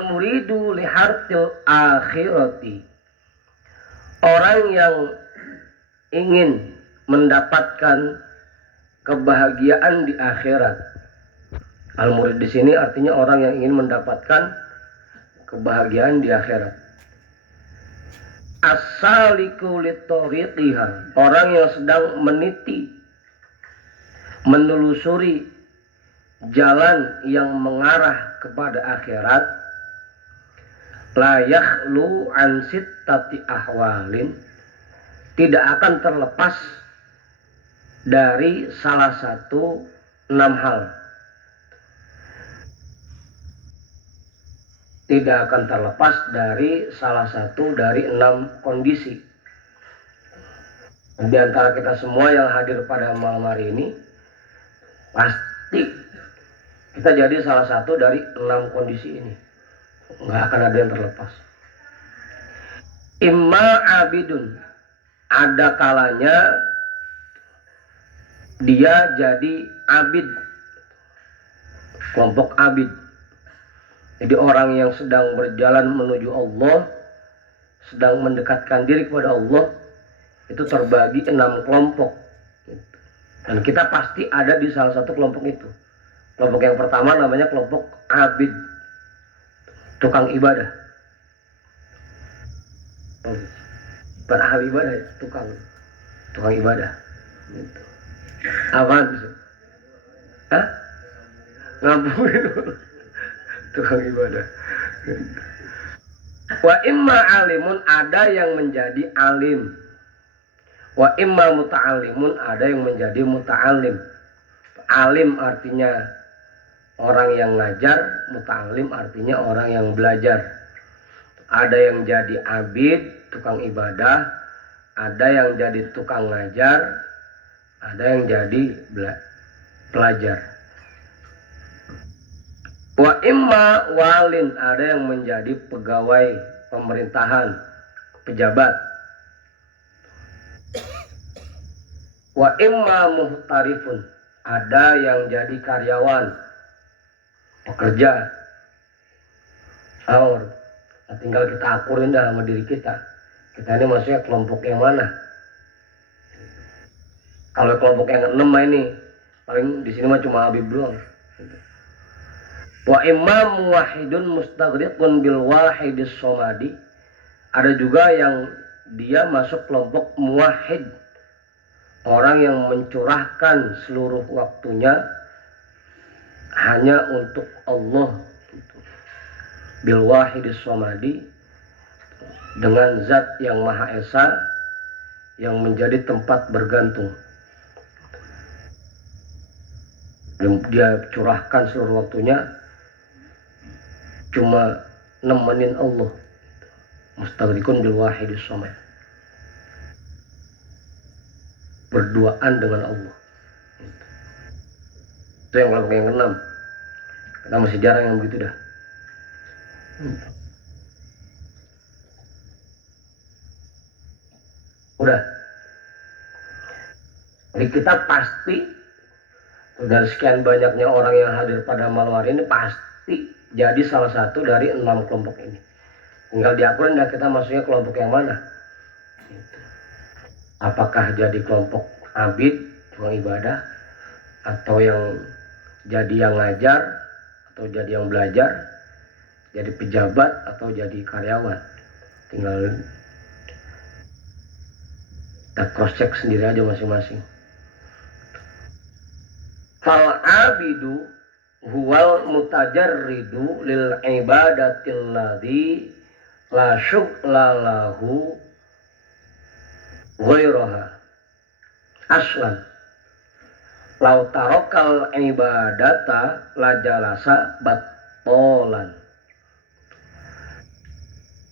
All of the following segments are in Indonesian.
muridu lihartil akhirati, orang yang ingin mendapatkan kebahagiaan di akhirat. Al-murid di sini artinya orang yang ingin mendapatkan kebahagiaan di akhirat. As-saliku litoriqiha, orang yang sedang meniti, menelusuri jalan yang mengarah kepada akhirat. La yakhlu an sittati ahwalin, tidak akan terlepas dari salah satu 6 hal. Tidak akan terlepas dari salah satu dari 6 kondisi. Di antara kita semua yang hadir pada malam hari ini, pasti kita jadi salah satu dari 6 kondisi ini. Nggak akan ada yang terlepas. Imma abidun, ada kalanya dia jadi abid, kelompok abid. Jadi orang yang sedang berjalan menuju Allah, sedang mendekatkan diri kepada Allah, itu terbagi 6 kelompok. Dan kita pasti ada di salah satu kelompok itu. Kelompok yang pertama namanya kelompok abid, tukang ibadah. Bukan ahli ibadah, tukang ibadah. Gitu. Apaan bisa? Hah? Ngaburin. Tukang ibadah. Wa imma alimun, ada yang menjadi alim. Wa imma muta'alimun, ada yang menjadi muta'alim. Alim artinya orang yang ngajar, muta'alim artinya orang yang belajar. Ada yang jadi abid, tukang ibadah, ada yang jadi tukang ngajar, ada yang jadi pelajar. Wa imma walin, ada yang menjadi pegawai pemerintahan, pejabat. Wa imma muhtarifun, ada yang jadi karyawan, pekerja. Tinggal kita akurin dah sama diri kita. Kita ini maksudnya kelompok yang mana? Kalau kelompok yang 6 ini, paling di sini mah cuma Habib doang. Wa imma muwahhidun mustaghriqun bil wahidis somadi, ada juga yang dia masuk kelompok muwahhid, orang yang mencurahkan seluruh waktunya hanya untuk Allah, bil wahidis somadi, dengan zat yang maha esa yang menjadi tempat bergantung. Dia curahkan seluruh waktunya cuma nemenin Allah, mustaghriqun bil wahidis somad, berduaan dengan Allah. Itu yang kelompok yang ke-6. Kita masih jarang yang begitu dah. Udah. Jadi kita pasti, dari sekian banyaknya orang yang hadir pada malam hari ini, pasti jadi salah satu dari 6 kelompok ini. Tinggal diakuin dan kita masuknya kelompok yang mana. Apakah jadi kelompok abid, tukang ibadah, atau yang jadi yang ngajar, atau jadi yang belajar, jadi pejabat, atau jadi karyawan. Tinggal kita cross check sendiri aja masing-masing. Fal abidu huwal mutajarridu lil ibadatil ladzi la syughla lahu ghairaha aslan law tarakal ibadata la jalasa battolan.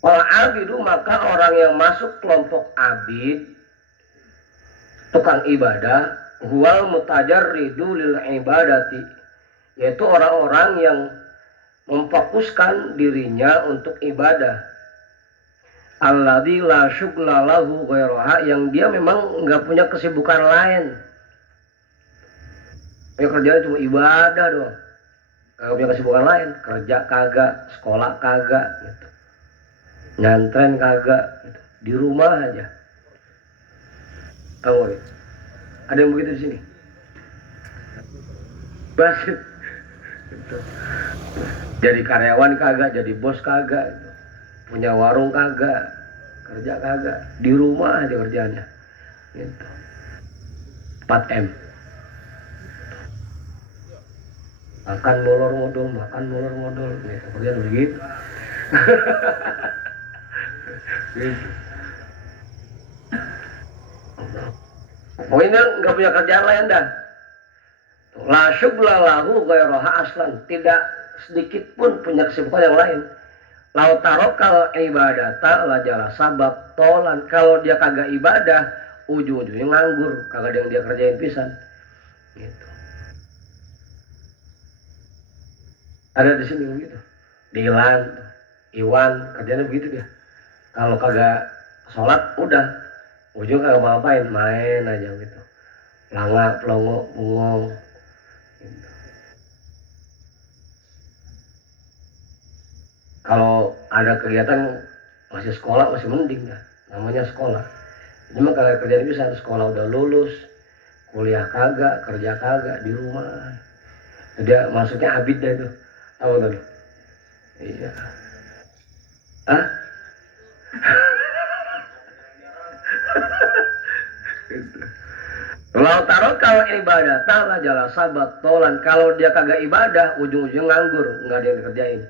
Wal abidu, maka orang yang masuk kelompok abid, tukang ibadah, huwal mutajarridu lil ibadati, yaitu orang-orang yang memfokuskan dirinya untuk ibadah. Alladzi la syughla lahu ghairaha, yang dia memang nggak punya kesibukan lain. Ya kerjanya cuma ibadah doang. kagak punya kesibukan lain, kerja kagak, sekolah kagak, gitu. Nyantren kagak, gitu. Di rumah aja. Tahu nih? Ada yang begitu di sini? Basit. Gitu. Jadi karyawan kagak, jadi bos kagak, gitu. Punya warung kagak, kerja kagak, di rumah aja kerjanya. Gitu. 4M. Makan molor ngodol, gitu. Kerjaan begitu. Gitu. Oh ini nggak punya kerjaan lain dah. La syugla lahu ghairoha aslan. Tidak sedikit pun punya kesibukan yang lain. Lau tarokal ibadata la jalasa tolan. Kalau dia kagak ibadah, ujung-ujungnya nganggur. Kagak ada yang dia kerjain pisan. Gitu. Ada di sini begitu. Dilan, Iwan, kerjanya begitu dia. Kalau kagak sholat, udah. Ujung kagak mau ngapain, main aja gitu. Pelangak, pelongo, bengong. Gitu. Kalau ada kegiatan masih sekolah masih mending ya, namanya sekolah. Cuma kalau kerjaan bisa sekolah udah lulus, kuliah kagak, kerja kagak, di rumah. Dia maksudnya abid dah itu, tahu tadi? Iya. Hah? Kalau taruh kalau ibadah, talah jalan sabat tolan. Kalau dia kagak ibadah, ujung-ujung nganggur, nggak ada yang dikerjain.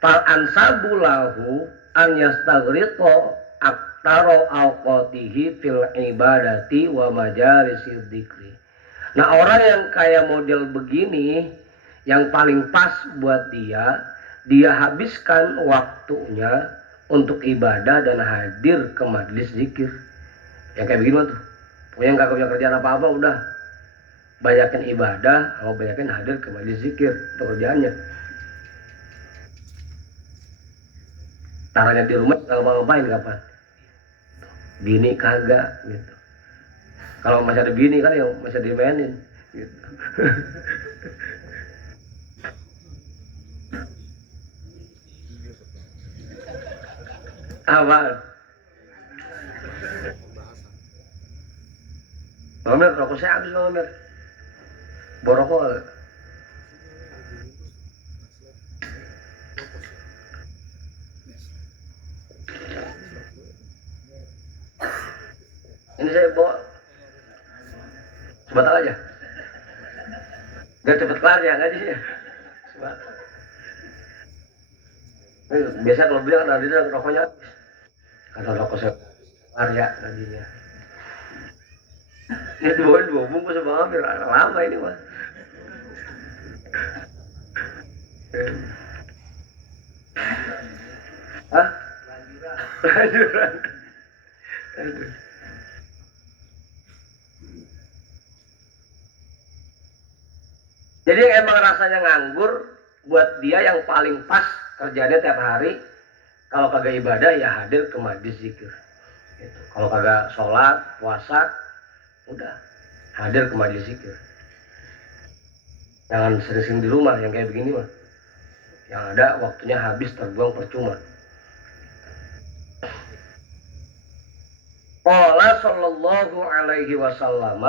Fal ansabulahu an yastaghriqo aktaro awqatihi fil ibadati wa majalisid dzikri. Nah, orang yang kayak model begini yang paling pas buat dia habiskan waktunya untuk ibadah dan hadir ke majelis zikir. Yang kayak begini tuh. Pokoknya nggak punya kerjaan apa-apa udah banyakin ibadah, kalau banyakin hadir ke majelis zikir itu kerjaannya. Taranya di rumah kalau mau ngapain kapan? Bini kagak gitu. Kalau masih ada bini kan yang masih dimainin gitu. Apa? Bang Mer, rokok saya habis Bang Mer. Borokok. Ini saya bawa sebentar aja. Biar cepet kelar ya ngajinya. Biasa kalau bilang dari rokoknya kata rokok saya kelar ya ngajinya. Ini dibawain 2 bungkus Bang Amir, lama ini mah. Hah? Lanjuran. Aduh. Jadi emang rasanya nganggur buat dia yang paling pas kerjanya tiap hari. Kalau kagak ibadah ya hadir ke majlis zikir. Gitu. Kalau kagak sholat, puasa, udah hadir ke majlis zikir. Jangan sering-sering di rumah yang kayak begini mah. Yang ada waktunya habis terbuang percuma. Qala sallallahu alaihi wasallam,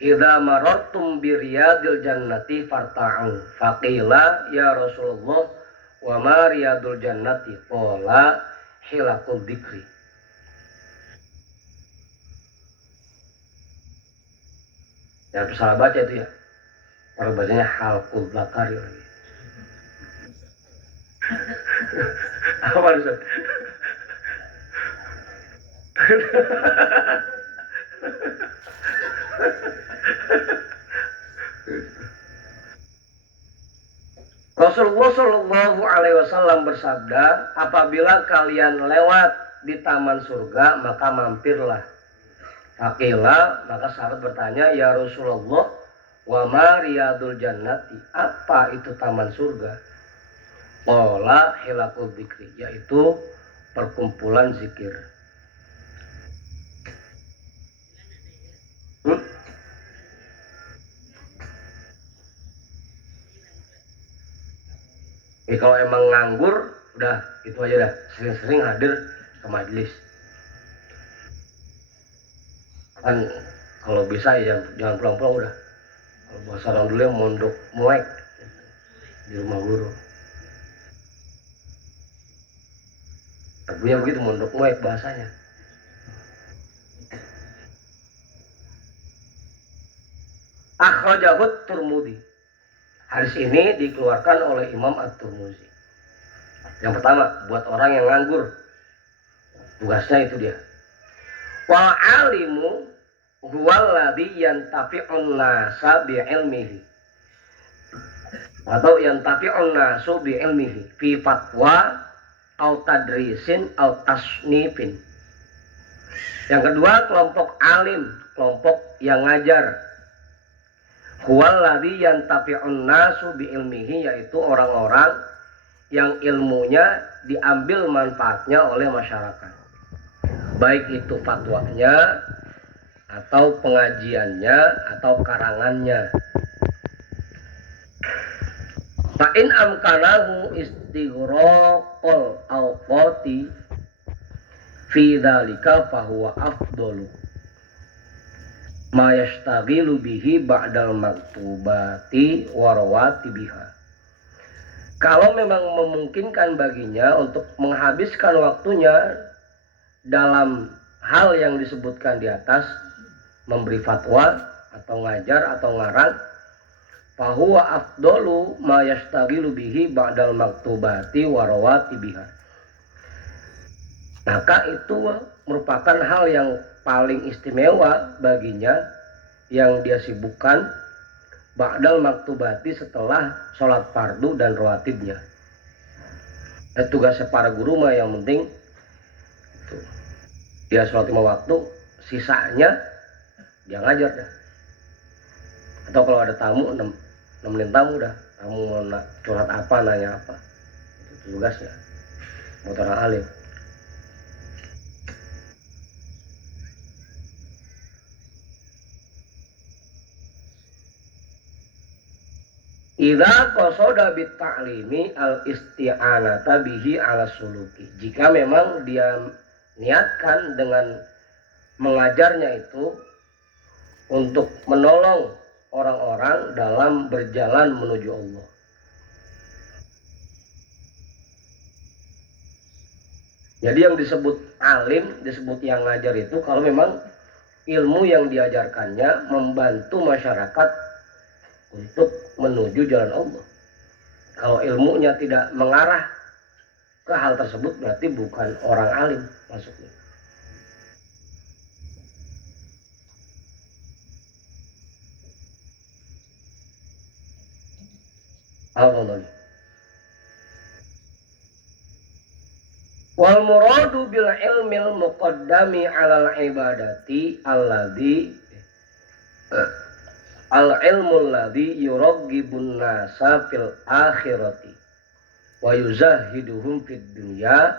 idza marartum bi riyadil jannati farta'u. Faqila ya Rasulullah wa ma riyadul jannati? Qala hilaqul dzikri. Ya salah baca itu ya. Kalau bacanya halqul bakari lagi. Apa maksud? Rasulullah Shallallahu Alaihi Wasallam bersabda, apabila kalian lewat di taman surga maka mampirlah. Fakila, maka sahabat bertanya, ya Rasulullah, wa ma riyadul jannati? Apa itu taman surga? Qala hilaqul dzikri, yaitu perkumpulan zikir. kalau emang nganggur, udah itu aja dah, sering-sering hadir ke majelis. Kan kalau bisa ya jangan pulang-pulang udah. Kalau bahasa orang dulu yang mondok muek di rumah guru. Tabunya begitu, mondok muek bahasanya. Akhrajahut Turmudi. Hadis ini dikeluarkan oleh Imam At-Tirmidzi. Yang pertama, buat orang yang nganggur, tugasnya itu dia. Wal alimu huwallazi yantafi'un nasa bi ilmihi. Atau yantafi'un nasu bi ilmihi fi fatwa au tadrisin au tasnifin. Yang kedua, kelompok alim, kelompok yang ngajar. Huwallazi yantafi'un nasu bi ilmihi, yaitu orang-orang yang ilmunya diambil manfaatnya oleh masyarakat. Baik itu fatwanya atau pengajiannya atau karangannya. Fa in amkanahu istighraqal awqati fi dzalika fa huwa afdalu ma yashtaghilu bihi ba'dal maktubati wa rawati biha. Kalau memang memungkinkan baginya untuk menghabiskan waktunya dalam hal yang disebutkan di atas, memberi fatwa atau ngajar atau ngarang, fahuwa afdalu ma yashtaghilu bihi ba'dal maktubati wa rawati biha. Maka itu merupakan hal yang paling istimewa baginya yang dia sibukkan ba'dal maktubati, setelah sholat fardu dan rawatibnya. Tugasnya para guru mah yang penting itu, dia sholat 5 waktu, sisanya dia ngajar dah. Atau kalau ada tamu, nemenin tamu dah, tamu mau curhat apa, nanya apa, itu tugasnya buat orang alim. Idza qasada bit ta'limi al isti'anata bihi ala suluki. Jika memang dia niatkan dengan mengajarnya itu untuk menolong orang-orang dalam berjalan menuju Allah. Jadi yang disebut alim, disebut yang ngajar itu kalau memang ilmu yang diajarkannya membantu masyarakat untuk menuju jalan Allah. Kalau ilmunya tidak mengarah ke hal tersebut, berarti bukan orang alim maksudnya. Al-Qadhani. Wal muradu bil ilmil muqaddami alal ibadati alladhi al-ilmu alladhi yuraggibun nasa fil akhirati wa yuzahiduhum fid dunya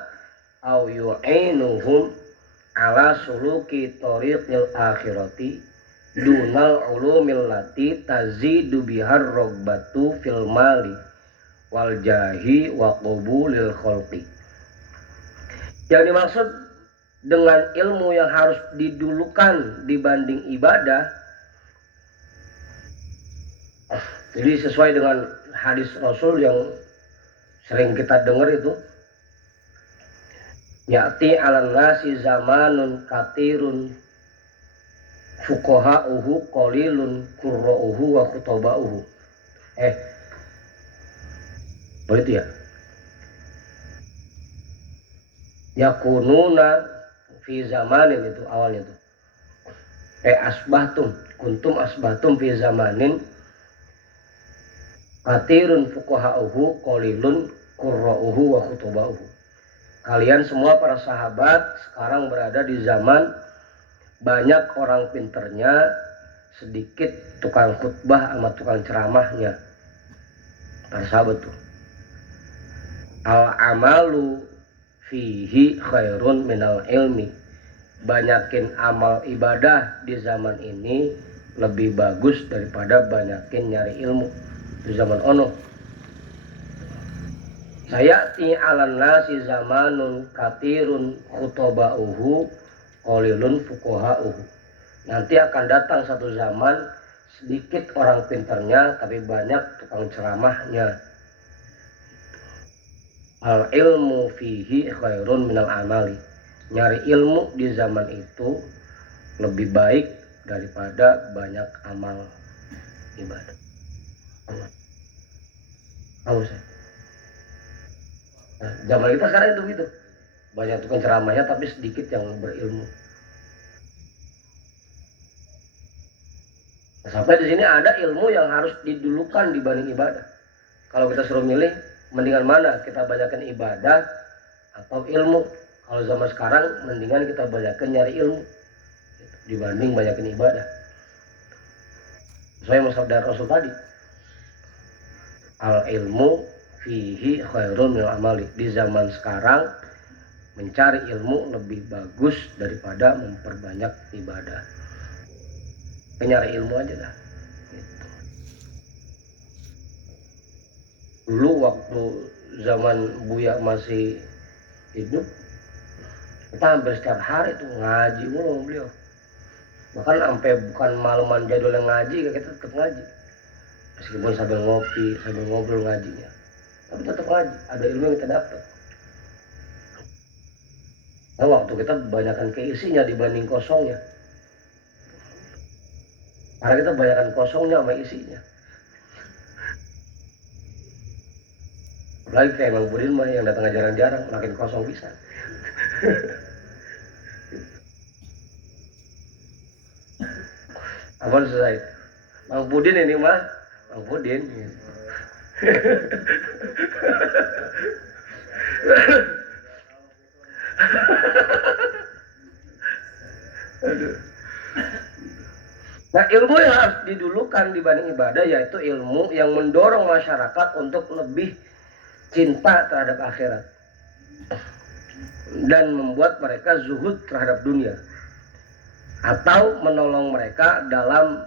aw yu'inuhum ala suluki tariqil akhirati dunal ulumil lati tazidu bihar rogbatu fil mali wal jahi wa qubulil khalqi. Yang dimaksud dengan ilmu yang harus didulukan dibanding ibadah, jadi sesuai dengan hadis Rasul yang sering kita dengar itu, ya'ti 'alan nasi zamanun katirun fuqaha'uhu qalilun qurra'uhu wa khutaba'uhu. Begitu ya. Yakununa fi zamanin, itu awalnya itu. Kuntum asbatum fi zamanin katirun fuqaha'uhu qalilun qurra'uhu wa khutuba'uhu. Kalian semua para sahabat sekarang berada di zaman banyak orang pinternya, sedikit tukang khutbah sama tukang ceramahnya. Para sahabat tuh. Al-amalu fihi khairun minal ilmi. Banyakin amal ibadah di zaman ini lebih bagus daripada banyakin nyari ilmu di zaman ono. sayati 'alan nasi zamanun katirun khutoba'uhu qalilun fuqaha'uhu. Nanti akan datang satu zaman sedikit orang pintarnya tapi banyak tukang ceramahnya. Al ilmu fihi khairun minal amali. Nyari ilmu di zaman itu lebih baik daripada banyak amal ibadah. Tahu saya. Nah, zaman kita sekarang itu gitu. Banyak tukang ceramahnya tapi sedikit yang berilmu. Nah, sampai di sini ada ilmu yang harus didulukan dibanding ibadah. Kalau kita suruh milih, mendingan mana? Kita banyakkan ibadah atau ilmu? Kalau zaman sekarang, mendingan kita banyakkan nyari ilmu dibanding banyakkan ibadah. Saya mau sabda Rasul tadi, al ilmu fihi khairun minal amali. Di zaman sekarang mencari ilmu lebih bagus daripada memperbanyak ibadah. Nyari ilmu aja dah. Dulu waktu zaman Buya masih hidup, kita hampir setiap hari tuh ngaji mulu beliau. Bahkan sampai bukan malaman jadul yang ngaji, kita tetap ngaji. Meskipun sambil ngopi, sambil ngobrol ngajinya, tapi tetap ngaji. Ada ilmu yang kita dapat. Nah, waktu kita banyakkan keisinya dibanding kosongnya. Karena kita banyakkan kosongnya sama isinya. Apalagi kayak Bang Budin mah yang datang jarang-jarang, makin kosong bisa. Apa selesai? Bang Budin ini mah, Bang Budin. Aduh. Nah, ilmu yang harus didulukan dibanding ibadah yaitu ilmu yang mendorong masyarakat untuk lebih cinta terhadap akhirat dan membuat mereka zuhud terhadap dunia, atau menolong mereka dalam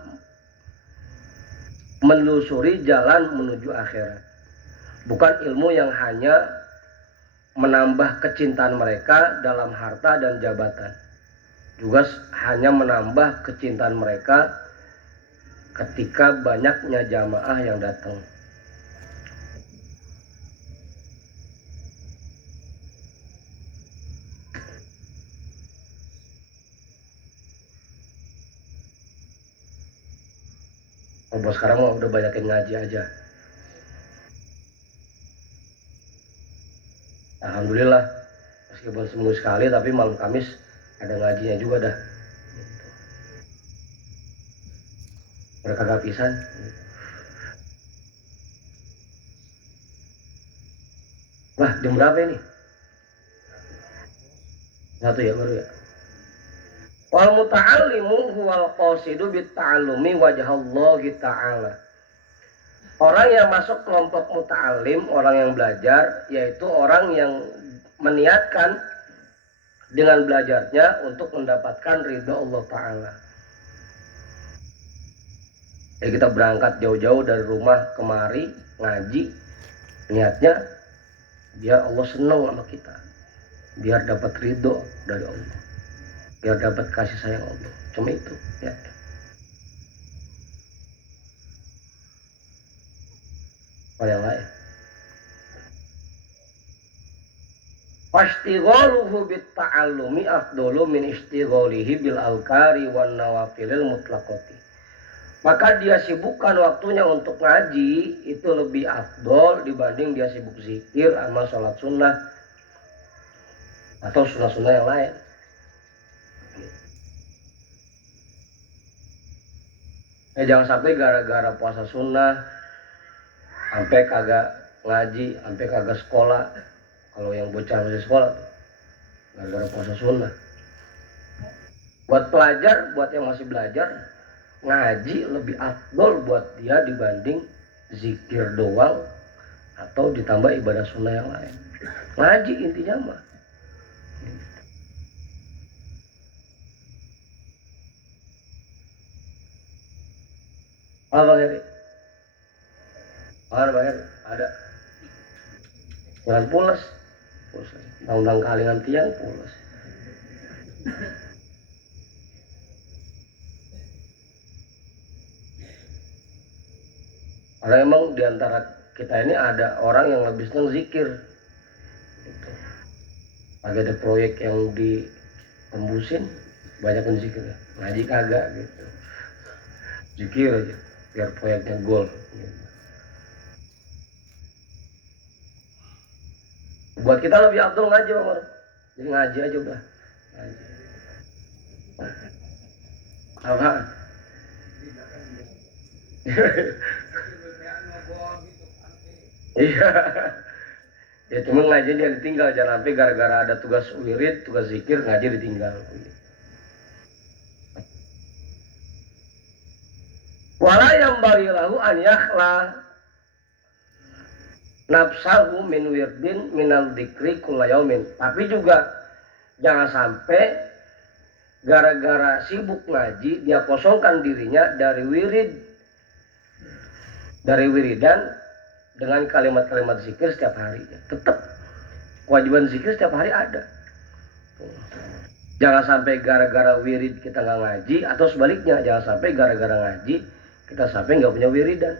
menelusuri jalan menuju akhirat. Bukan ilmu yang hanya menambah kecintaan mereka dalam harta dan jabatan, juga hanya menambah kecintaan mereka ketika banyaknya jamaah yang datang. Oh, sekarang mah udah banyakin ngaji aja. Alhamdulillah, meskipun seminggu sekali tapi malam Kamis ada ngajinya juga dah. Mereka gak pisan. Wah, jam berapa ini? 1 ya baru ya. Wal muta'allimu huwal qasidu bit ta'allumi wajhallahi ta'ala. Orang yang masuk kelompok muta'allim, orang yang belajar, yaitu orang yang meniatkan dengan belajarnya untuk mendapatkan ridha Allah Ta'ala. Jadi kita berangkat jauh-jauh dari rumah kemari ngaji, niatnya biar Allah senang sama kita, biar dapat ridho dari Allah, biar dapat kasih sayang Allah. Cuma itu ya. Hal yang lain. Fastighaluhu bit ta'allumi afdalu min istighalihi bil alkari wan nawafilil mutlaqati. Maka dia sibukkan waktunya untuk ngaji itu lebih afdol dibanding dia sibuk zikir sama sholat sunnah atau sunnah-sunnah yang lain. Jangan sampai gara-gara puasa sunnah sampai kagak ngaji, sampai kagak sekolah. Kalau yang bocah masih sekolah gara-gara puasa sunnah. Buat pelajar, buat yang masih belajar, ngaji lebih afdol buat dia dibanding zikir doang atau ditambah ibadah sunnah yang lain. Ngaji intinya mah. Apa Bang Heri? Bang Heri ada. Jangan pules. Undang kalingan tiang pules. Karena emang diantara kita ini ada orang yang lebih senang zikir. Gitu. Ada proyek yang ditembusin, banyak yang zikir. Ngaji kagak gitu. Zikir aja, biar proyeknya gol. Gitu. Buat kita lebih afdol ngaji, Bang. Jadi ngaji aja udah. Ngaji. Apa? Iya. Ya cuma ngajinya ditinggal, jangan sampai gara-gara ada tugas wirid, tugas zikir, ngaji ditinggal. Wala yang barilahu an yakhla nafsahu min wirdin minal dzikri kullayaumin. Tapi juga jangan sampai gara-gara sibuk ngaji dia kosongkan dirinya dari wiridan dengan kalimat-kalimat zikir setiap harinya. Tetap kewajiban zikir setiap hari ada. Jangan sampai gara-gara wirid kita nggak ngaji, atau sebaliknya jangan sampai gara-gara ngaji kita sampai nggak punya wiridan.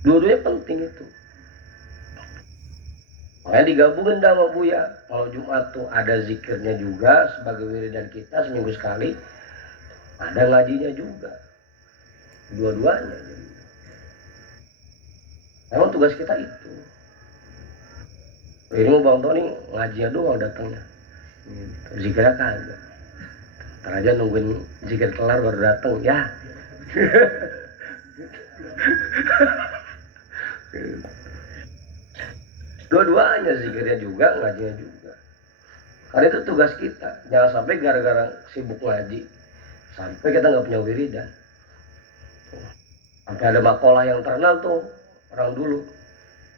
Dua-duanya penting itu. Makanya digabungin sama Buya. Kalau Jumat tuh ada zikirnya juga sebagai wiridan kita seminggu sekali, ada ngajinya juga. Dua-duanya. Memang tugas kita itu. Ini mau Bang Tony ngajinya doang datangnya. Zikirnya kagak. Ntar aja nungguin zikir kelar baru datang ya. Dua-duanya zikirnya juga, ngajinya juga. Karena itu tugas kita. Jangan sampai gara-gara sibuk ngaji sampai kita nggak punya wiridan. Sampai ada makalah yang terkenal tuh orang dulu,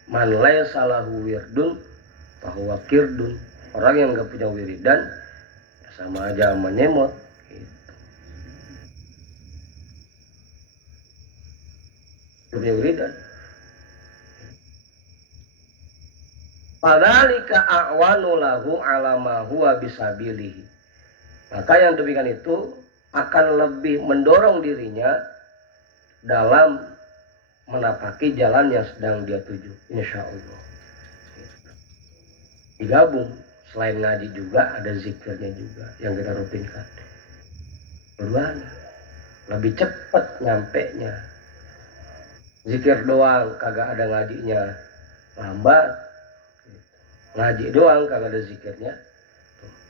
man laysa lahu wirdun fahuwa kirdun. Orang yang nggak punya wiridan sama aja menyemot gitu. Gak punya wiridan. Padhalika a'wanu lahu ala ma huwa bisabilihi. Maka yang demikian itu akan lebih mendorong dirinya dalam menapaki jalan yang sedang dia tuju, insya Allah. Digabung, selain ngaji juga ada zikirnya juga yang kita rutinkan. Keduanya lebih cepat nyampenya. Zikir doang kagak ada ngajinya, lambat. Ngaji doang kagak ada zikirnya,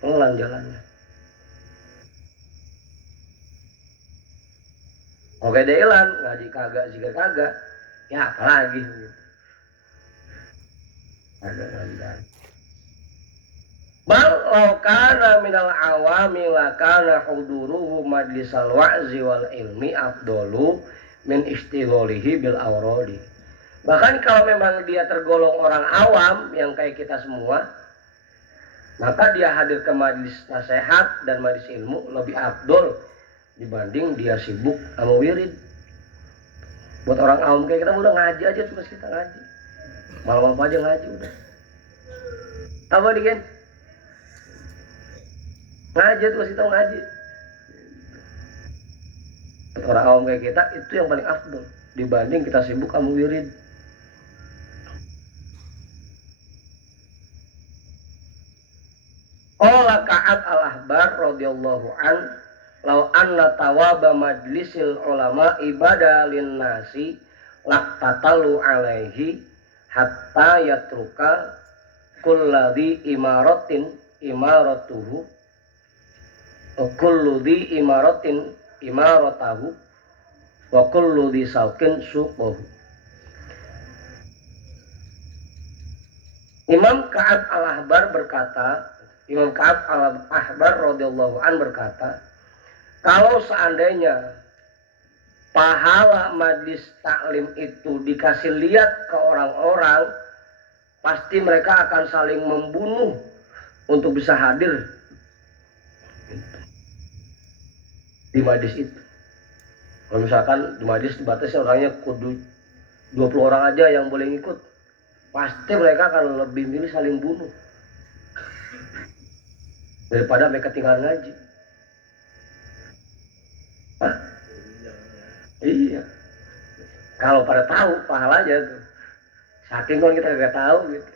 pelan jalannya. Oke delan, ngaji kagak, zikir kagak, ya apalagi gitu. Ada. Bal law kana minal awami lakana huduruhu majlisal wa'zi wal ilmi afdalu min istigholihi bil awrodi. Bahkan kalau memang dia tergolong orang awam yang kayak kita semua, maka dia hadir ke majlis nasihat dan majlis ilmu lebih afdol dibanding dia sibuk sama wirid. Buat orang awam kayak kita udah ngaji aja, tugas kita ngaji. Malam apa aja ngaji udah. Apa digen? Ngaji tugas kita ngaji. Buat orang awam kayak kita itu yang paling afdol dibanding kita sibuk sama wirid. Qala Ka'ab al-Ahbar radhiyallahu an law anna tawaba majlisil ulama ibadah lin nasi laqtatalu alaihi hatta yatruka kulladhi imaratuhu wa kulladhi imaratahu wa kulladhi saukin suquhu. Imam Ka'ab al-Ahbar berkata, Imam Ka'ab al-Ahbar radhiyallahu an berkata, kalau seandainya pahala majlis taklim itu dikasih lihat ke orang-orang, pasti mereka akan saling membunuh untuk bisa hadir di majlis itu. Kalau misalkan di majlis dibatasi orangnya kudu 20 orang aja yang boleh ikut, pasti mereka akan lebih milih saling bunuh daripada mereka tinggal ngaji. Hah? Iya. Kalau pada tahu pahalanya tuh. Saking kalau kita nggak tahu gitu.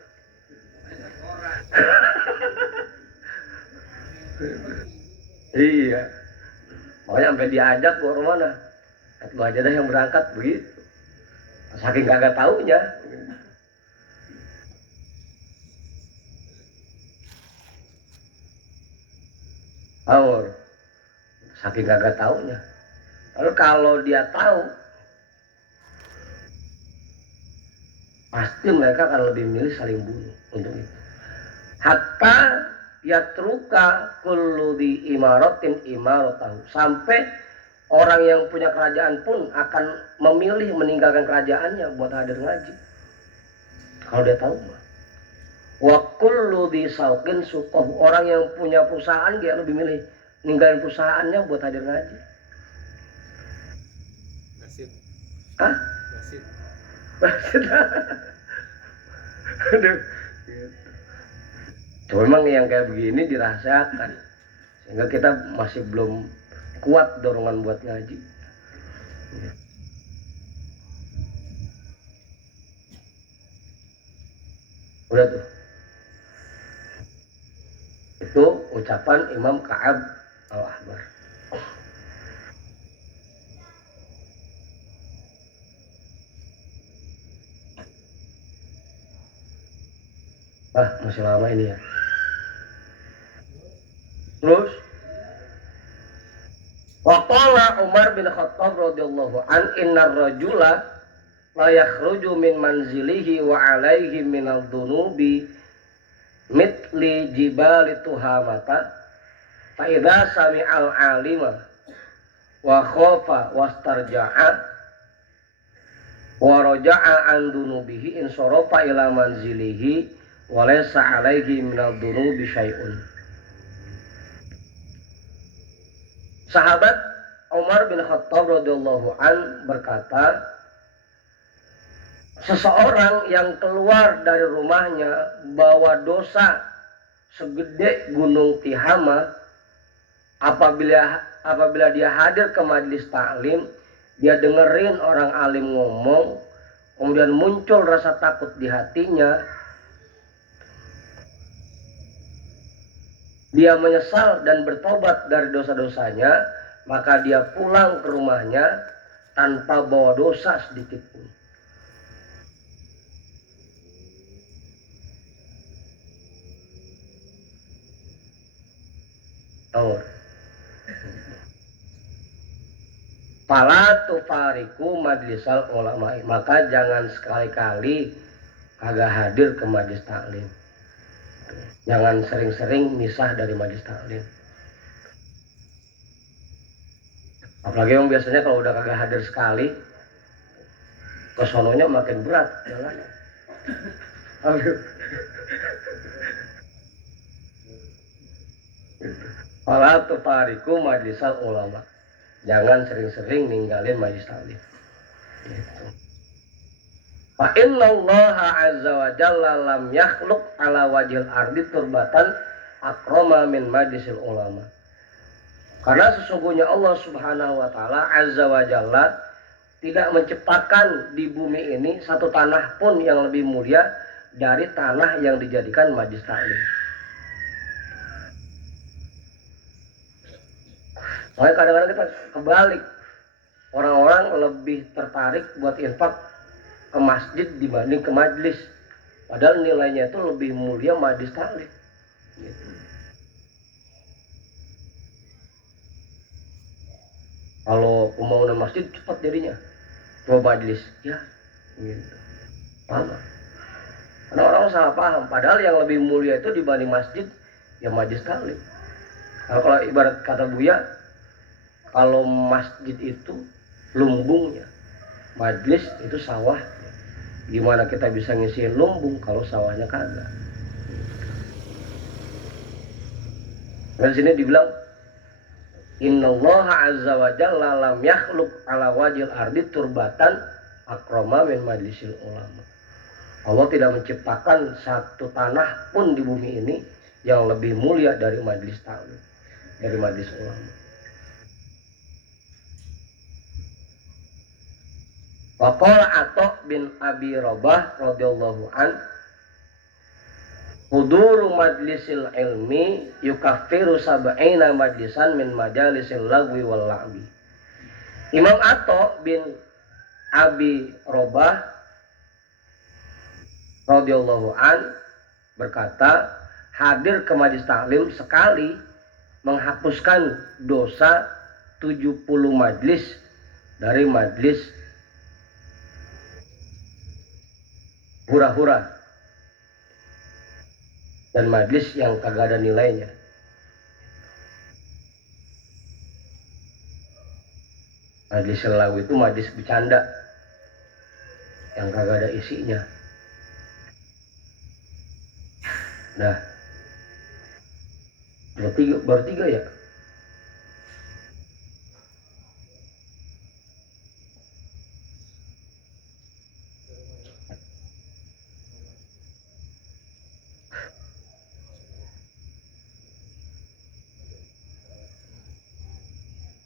Iya. Makanya sampai diajak ke orang mana? Lu aja dah yang berangkat begitu. Saking kagak taunya. Tahu. Saking kagak taunya. Lalu kalau dia tahu, pasti mereka akan lebih milih saling bunuh untuk itu. Hatta yatruka kullu di imaratin imaratahu, sampai orang yang punya kerajaan pun akan memilih meninggalkan kerajaannya buat hadir ngaji. Kalau dia tahu mah. Wa kullu di sauqin suqah, orang yang punya perusahaan dia lebih milih ninggalin perusahaannya buat hadir ngaji. Nasib. Hah? Nasib. Nasib. Aduh. Cuma memang yang kayak begini dirasakan, sehingga kita masih belum kuat dorongan buat ngaji. Udah tuh. Itu ucapan Imam Ka'ab al-Ahbar. Masih lama ini ya. Terus waqala Umar bin Khattab radhiyallahu an innar rajula la yakhruju min manzilihi wa alaihi min adh-dhunubi mitli jibali tuhamata fa idza sami'al alima wa khafa wastarja'a wa raja'a an dhunubihi insarafa ila manzilihi wa laysa alaihi min adh-dhunubi syai'un. Sahabat Umar bin Khattab radhiyallahu an berkata, seseorang yang keluar dari rumahnya bawa dosa segede gunung Tihama, apabila dia hadir ke majelis taklim, dia dengerin orang alim ngomong, kemudian muncul rasa takut di hatinya, dia menyesal dan bertobat dari dosa-dosanya, maka dia pulang ke rumahnya tanpa bawa dosa sedikit pun. Fala tufariku majlisal ulama, maka jangan sekali-kali kagak hadir ke majelis taklim. Jangan sering-sering misah dari majelis taklim. Apalagi yang biasanya kalau udah kagak hadir sekali, kesononya makin berat jalan. Fala tufariku majlisal ulama, jangan sering-sering ninggalin majelis taklim. Gitu. Fa inna Allah azza wa jalla lam yakhluq ala wajhil ardi turbatan akrama min majlisil ulama. Karena sesungguhnya Allah subhanahu wa ta'ala azza wa jalla tidak menciptakan di bumi ini satu tanah pun yang lebih mulia dari tanah yang dijadikan majelis taklim. Makanya kadang-kadang kita kebalik, orang-orang lebih tertarik buat infak ke masjid dibanding ke majelis, padahal nilainya itu lebih mulia majelis taklim. Gitu. Kalau pembangunan masjid cepat jadinya, coba majelis, ya, gitu. Paham? Karena orang salah paham, padahal yang lebih mulia itu dibanding masjid, ya majelis taklim. Kalau ibarat kata Buya, kalau masjid itu lumbungnya, majelis itu sawah. Gimana kita bisa ngisiin lumbung kalau sawahnya kagak? Dan sini dibilang, innallaha azza wa jalla lam yakhluq ala wajhil ardi turbatan akrama min majlisil ulama. Allah tidak menciptakan satu tanah pun di bumi ini yang lebih mulia dari majelis taklim, dari majelis ulama. Waqala Atha bin Abi Rabah radhiyallahu an, huduru majlisil ilmi yukaffiru sab'ina majlisan min majalisil lagwi wal la'bi. Imam Atha bin Abi Rabah radhiyallahu an berkata, hadir ke majlis taklim sekali menghapuskan dosa 70 majlis dari majlis hura-hura dan majlis yang kagak ada nilainya. Majlis selawi itu majlis bercanda yang kagak ada isinya. Nah, bertiga ya.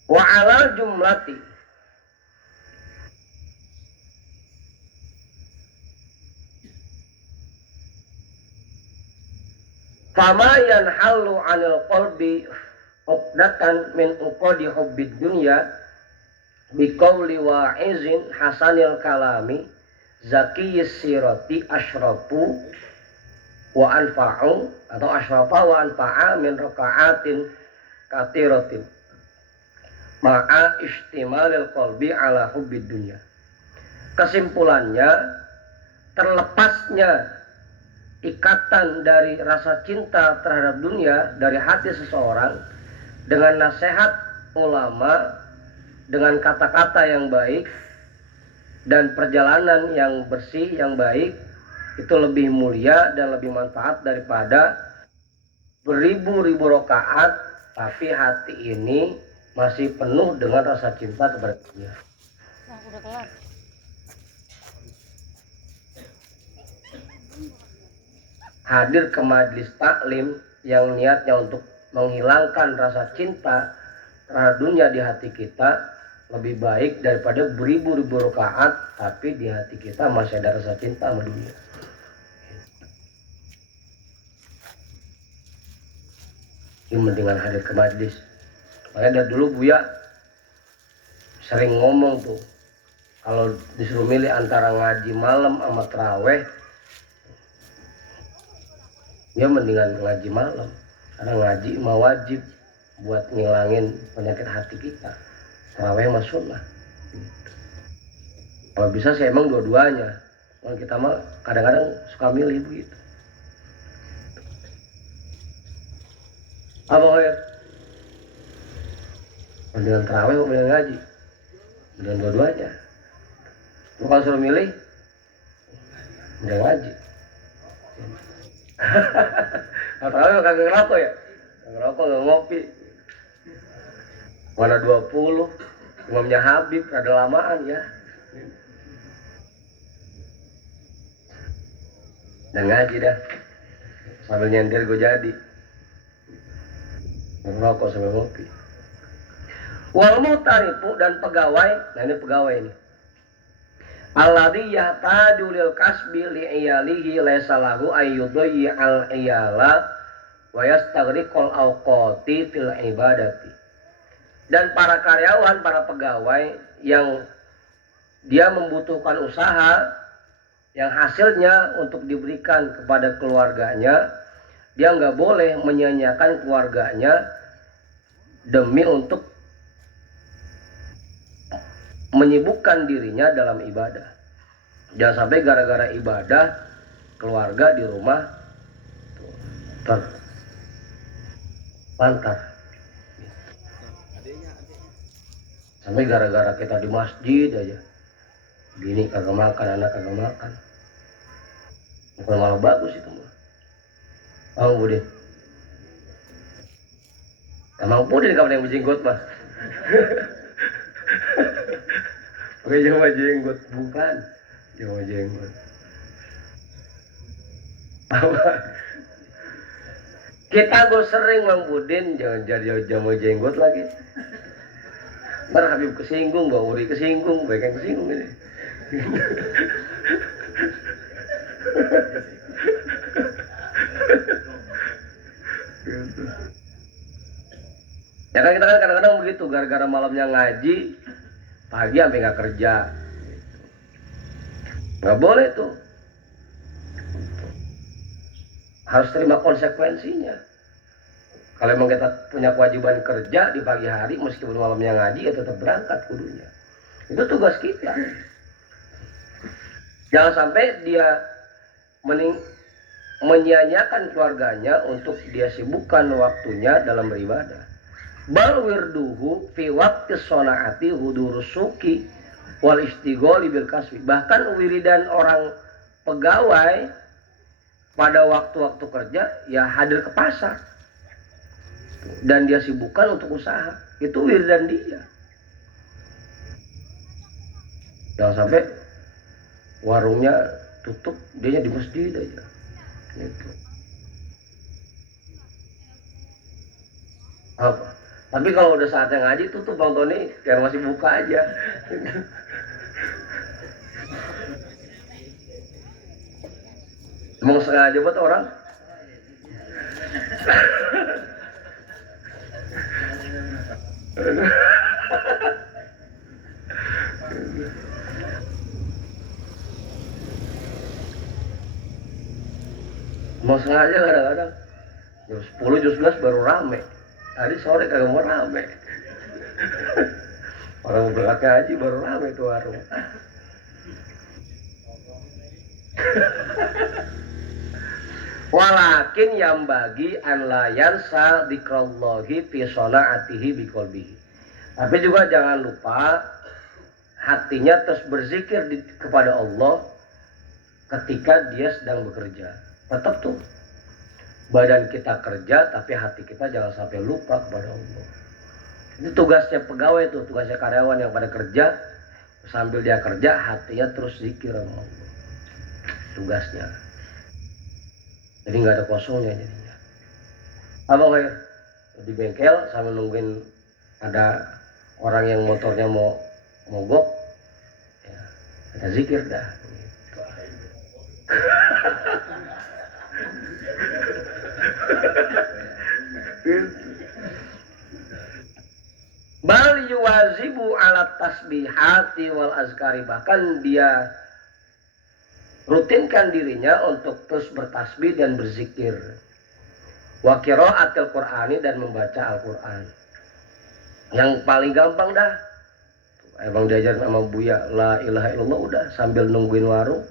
Wa ala jumlati fama yanhalu 'anil qalbi uqdatan min uqadi hubbid dunya biqauli wa'izin hasanil kalami zakiyis sirati asyrafu wa anfa'u atau asyrafa wa anfa'a min raka'atin katiratin ma'a istimalil qalbi ala hubbid dunya. Kesimpulannya, terlepasnya ikatan dari rasa cinta terhadap dunia dari hati seseorang dengan nasihat ulama, dengan kata-kata yang baik dan perjalanan yang bersih, yang baik, itu lebih mulia dan lebih manfaat daripada beribu-ribu rakaat tapi hati ini masih penuh dengan rasa cinta kepada dunia. Nah, udah kelar. Hadir ke majlis taklim yang niatnya untuk menghilangkan rasa cinta terhadap dunia di hati kita lebih baik daripada beribu-ribu rakaat tapi di hati kita masih ada rasa cinta sama dunia. Ini mendingan hadir ke majlis. Makanya dari dulu Buya sering ngomong tuh, kalau disuruh milih antara ngaji malam sama taraweh, dia mendingan ngaji malam. Karena ngaji mah wajib buat ngilangin penyakit hati kita. Taraweh mah sunnah. Kalau bisa sih emang dua-duanya. Kalau kita mah kadang-kadang suka milih begitu. Apa Hoyer? Mendingan taraweh atau mendingan ngaji? Mendingan dua-duanya. Kalau suruh milih, mendingan ngaji. Taraweh kagak ngerokok ya? Kagak ngerokok, kagak ngopi. Mana 20, imamnya Habib, ada lamaan ya. Dan ngaji dah. Sambil nyentil gue jadi. Ngerokok sambil ngopi. Wal mutarifu dan pegawai, nah ini pegawai ini. Alladzi yahtaju lil kasbi li iyalihi laysa lahu ayyudhi al iyala wa yastaghriqul awqati fil ibadati. Dan para karyawan, para pegawai yang dia membutuhkan usaha yang hasilnya untuk diberikan kepada keluarganya, dia nggak boleh menyia-nyiakan keluarganya demi untuk menyibukkan dirinya dalam ibadah. Jangan sampai gara-gara ibadah keluarga di rumah terlantar. Sampai gara-gara kita di masjid aja, bini kagak makan, anak kagak makan. Bukan malah bagus itu mah. Oh Budin, emang Budin kapan yang berjenggot mah? Pakai Jawa jenggot, bukan Jawa jenggot. Kita gue sering Mang Budin jangan jadi jamu jenggot lagi. Ntar Habib kesinggung, Mbak Uri kesinggung, baik yang kesinggung ini. Ya kan kita kan kadang-kadang begitu, gara-gara malamnya ngaji, pagi sampai nggak kerja. Nggak boleh tuh. Harus terima konsekuensinya. Kalau memang kita punya kewajiban kerja di pagi hari, meskipun malamnya ngaji, ya tetap berangkat kudunya. Itu tugas kita. Jangan sampai dia menyia-nyiakan keluarganya untuk dia sibukkan waktunya dalam beribadah. Bal wirduhu fi waqti sholaati hudurus suki wal istigholi bil kasbi. Bahkan wiridan orang pegawai pada waktu-waktu kerja ya hadir ke pasar dan dia sibukkan untuk usaha. Itu wiridan dia. Jangan sampai warungnya tutup, dia di masjid aja. Gitu. Apa? Tapi kalau udah saatnya ngaji tutup Bang Tony, kayak masih buka aja. Emang sengaja buat orang. Mau sengaja kadang-kadang jam 10, jam 11 baru rame. Tadi sore kagak mau rame. Orang berangkat haji baru rame tuh warung. Walakin yang bagi an la yansa dzikrallahi fi sholaatihi biqalbihi. Tapi juga jangan lupa hatinya terus berzikir kepada Allah ketika dia sedang bekerja. Tetap tuh badan kita kerja tapi hati kita jangan sampai lupa kepada Allah. Itu tugasnya pegawai tuh, tugasnya karyawan yang pada kerja, sambil dia kerja hatinya terus zikir sama Allah. Tugasnya. Jadi nggak ada kosongnya jadinya. Abang kayak di bengkel sambil nungguin ada orang yang motornya mau mogok, ya, ada zikir dah. Bal yuwazibu ala tasbihati wal azkari. Bahkan dia rutinkan dirinya untuk terus bertasbih dan berzikir. Wa qiraatil Qur'ani dan membaca Al-Qur'an. Yang paling gampang dah. Emang diajarin sama Buya la ilaha illallah udah sambil nungguin warung.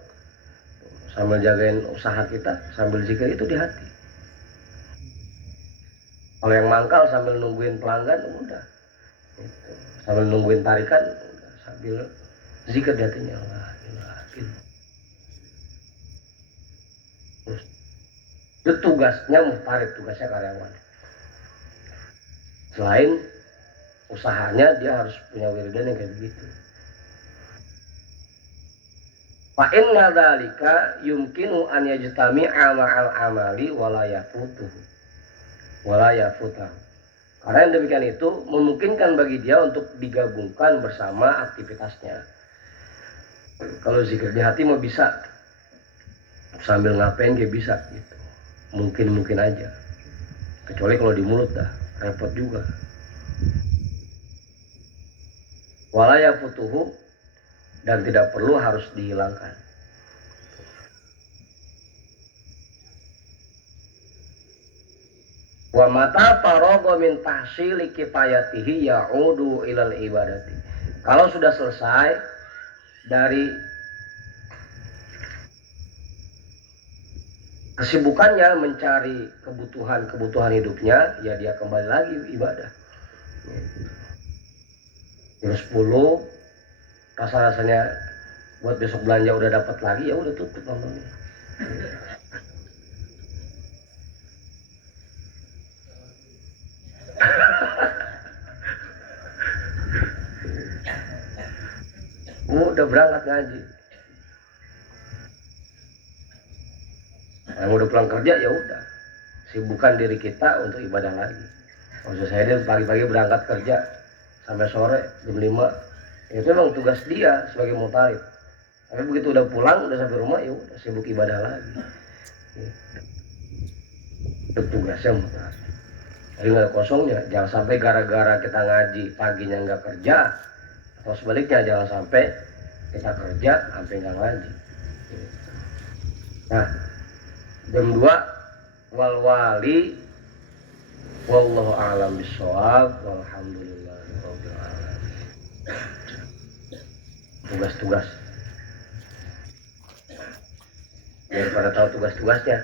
Sambil jagain usaha kita, sambil zikir itu di hati. Kalau yang mangkal sambil nungguin pelanggan udah. Gitu. Sambil nungguin tarikan udah, sambil zikir di hatinya la ilaha illallah. Terus itu tugasnya muhtarib, tugasnya karyawan. Selain usahanya dia harus punya wiridan yang kayak begitu. Fa inna dzalika yumkinu an yajtami'a ma'al amali wala yafutuhu wala yafutahu. Karena yang demikian itu memungkinkan bagi dia untuk digabungkan bersama aktivitasnya. Kalau zikir di hati mau bisa, sambil ngapain dia bisa gitu. Mungkin aja. Kecuali kalau di mulut dah repot juga. Wala yafutuhu dan tidak perlu harus dihilangkan. Wa mata faragha min tahsili kifayatihi ya'udu ilal ibadati. Kalau sudah selesai dari kesibukannya mencari kebutuhan hidupnya, ya dia kembali lagi ibadah. Jam 10 rasa-rasanya buat besok belanja udah dapat lagi, ya udah tutup nontonnya. Udah berangkat ngaji. Yang udah pulang kerja ya udah, sibukkan diri kita untuk ibadah lagi. Maksud saya dia pagi-pagi berangkat kerja sampai sore jam 5, itu memang tugas dia sebagai mutarib. Tapi begitu udah pulang, udah sampai rumah, ya udah sibuk ibadah lagi. Itu tugasnya mutarib. Jadi nggak ada kosongnya. Jangan sampai gara-gara kita ngaji paginya nggak kerja, atau sebaliknya jangan sampai kita kerja sampai nggak ngaji. Nah, jam 2 wal wali wallahu a'lam bishawab walhamdulillahirabbil alamin. Tugas-tugas. Biar pada tahu tugas-tugasnya.